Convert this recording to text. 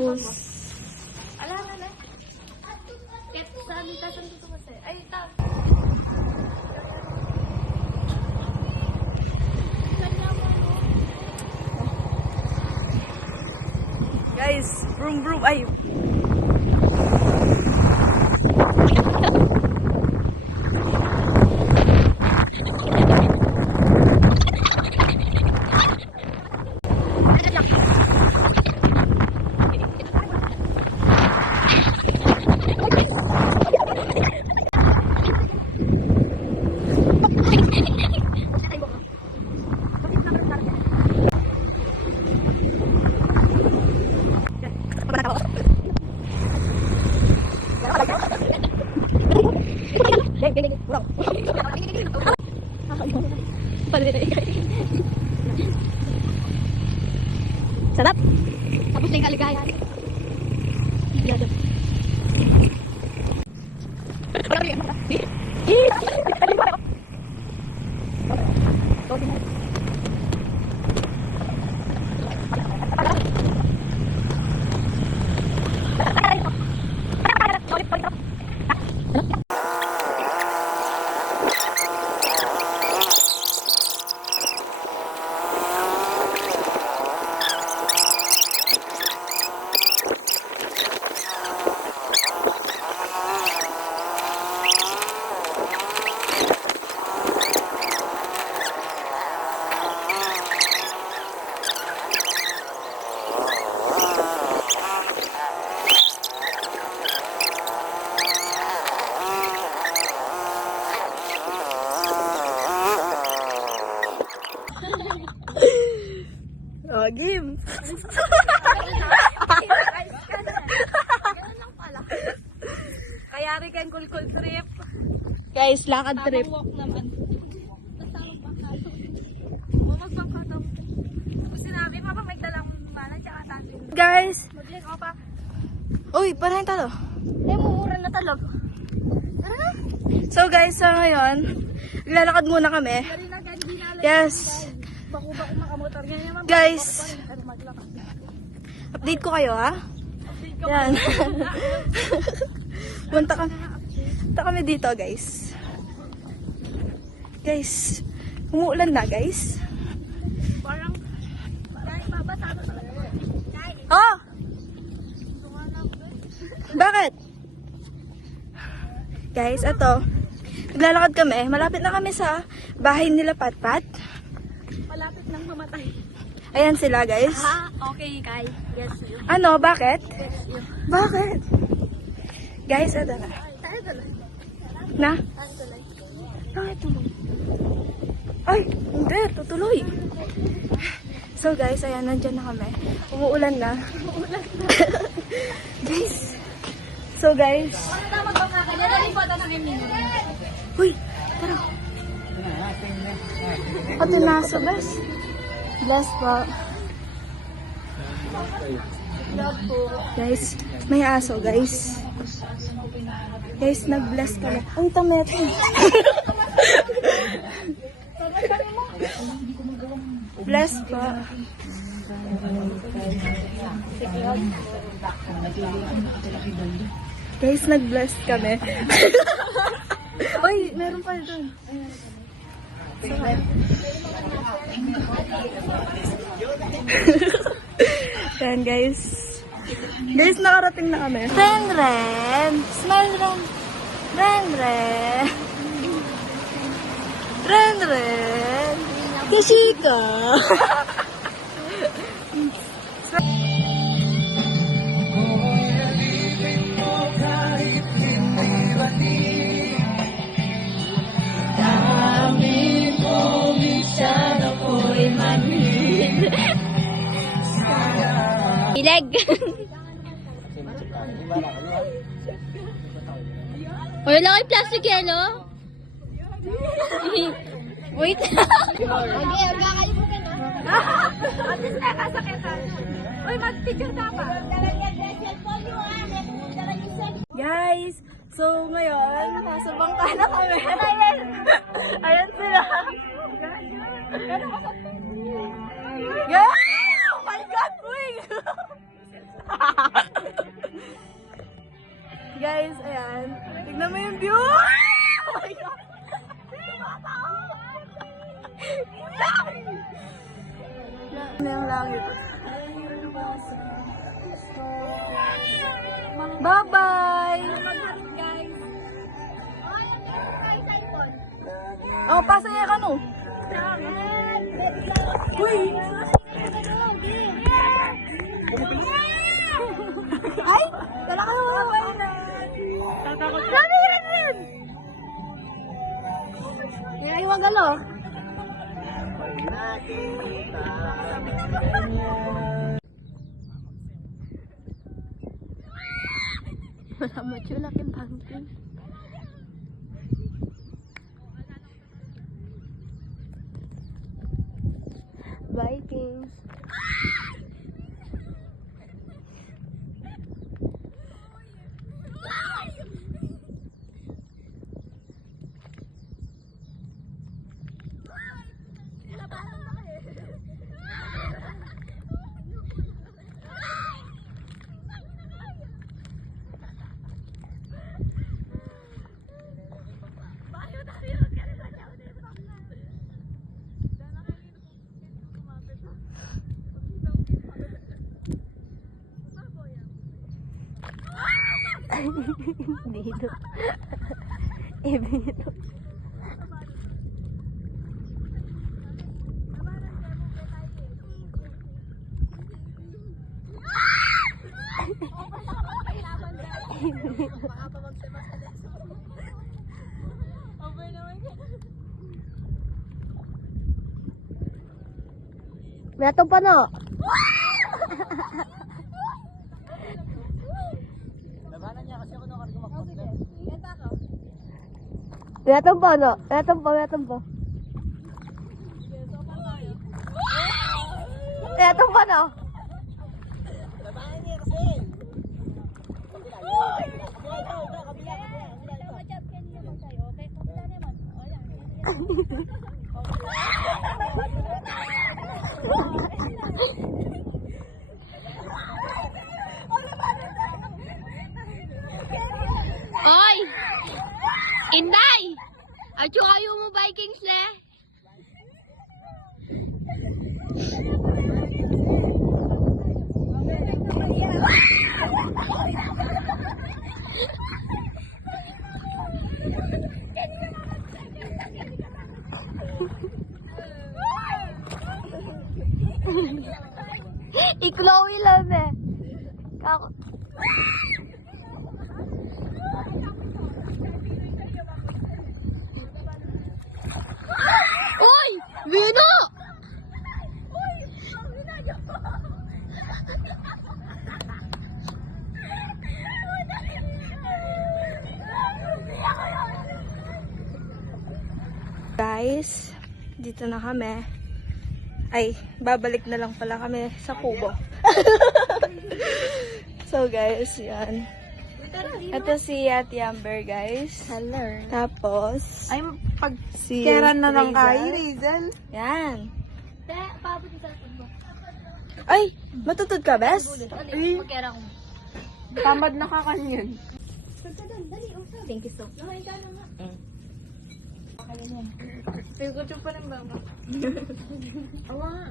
Tapos, Ala. Ket sa alitasan dito kasi. Ay, ta. guys, vroom vroom, ay. Sarap. Tapos na yung kaligayahan. Yado. Oh, game. Kaya rin kang kulkul trip. Guys, lakad trip. Walk naman. Magpangka daw. Kung sinabi mo pa may dalang mana tsaka tayo. Guys. Mabilis ako pa. Uy, parahin talo. Mumura na talo. Tara na. So guys, ngayon, lalakad muna kami. Yes. Baku-baku makamotor niya naman. Guys, update ko kayo ha. Yan. Punta kami dito guys. Guys, umuulan na guys. Parang babasa na talaga. Oh! Bakit? Guys, eto. Naglalakad kami. Malapit na kami sa bahay nila Patpat. Malapit nang mamatay. Ayan sila guys. Ha? Okay, Kai. Yes, you. Ano? Bakit? Yes, you. Bakit? Guys, eto na. Tayo tuloy. Na? Tayo tuloy. Bakit tuloy? Ay, hindi. Tutuloy. So guys, ayan. Nandyan na kami. Umuulan na. Guys. So guys. Ano na magpapakala? Nalipotan ng Emilio. Uy, tara. Pati nasa bus. Bless po. Guys, may aso guys. Guys, nag-bless kami. Ang tamit. Bless po. Guys, nag-bless kami. Uy, meron pa doon. Yan guys. Guys, nakarating na kami. Ren Ren. Smile Ren. Ren Ren. Ren Ren. Kishika. Ileg. Wala lang kay plastic yellow. Wait. Okay, wala kayo mo gano'n. At least nakasakitan. Uy, mag-picture ka pa. Guys, so ngayon, nasa bangka na kami. Ayan sila. Yeah! Oh my God, uy! guys, ayan. Tignan mo yung view! Oh my God! Ano yung langit? Bye-bye! Guys. Oh, pasaya ka no? Uy! Ay! Wala ka naman ako Tatakot ka. Rami! Ay, magalo. Wala matulak yung pumpkin. Vikings. Dito. Dito. Meron pa no? Meron pa no? Meron pa. Meron pa no? Oy! Inday! At yung ayaw mo Vikings na? I-Chloe lang eh. Kako. Oy! Vino! Guys, dito na kami. Ay, babalik na lang pala kami sa kubo. So guys, yan. Ito si Ate Amber, guys. Hello. Tapos, Ay, pag si kera na lang Rizel. kayo, Rizel. Yan. Paabot yung cellphone mo. Ay, matutod ka, Bes? Magkera ko. Tamad na ka kanyan. Thank you so much. Pagod yung pa ng mama. Awa.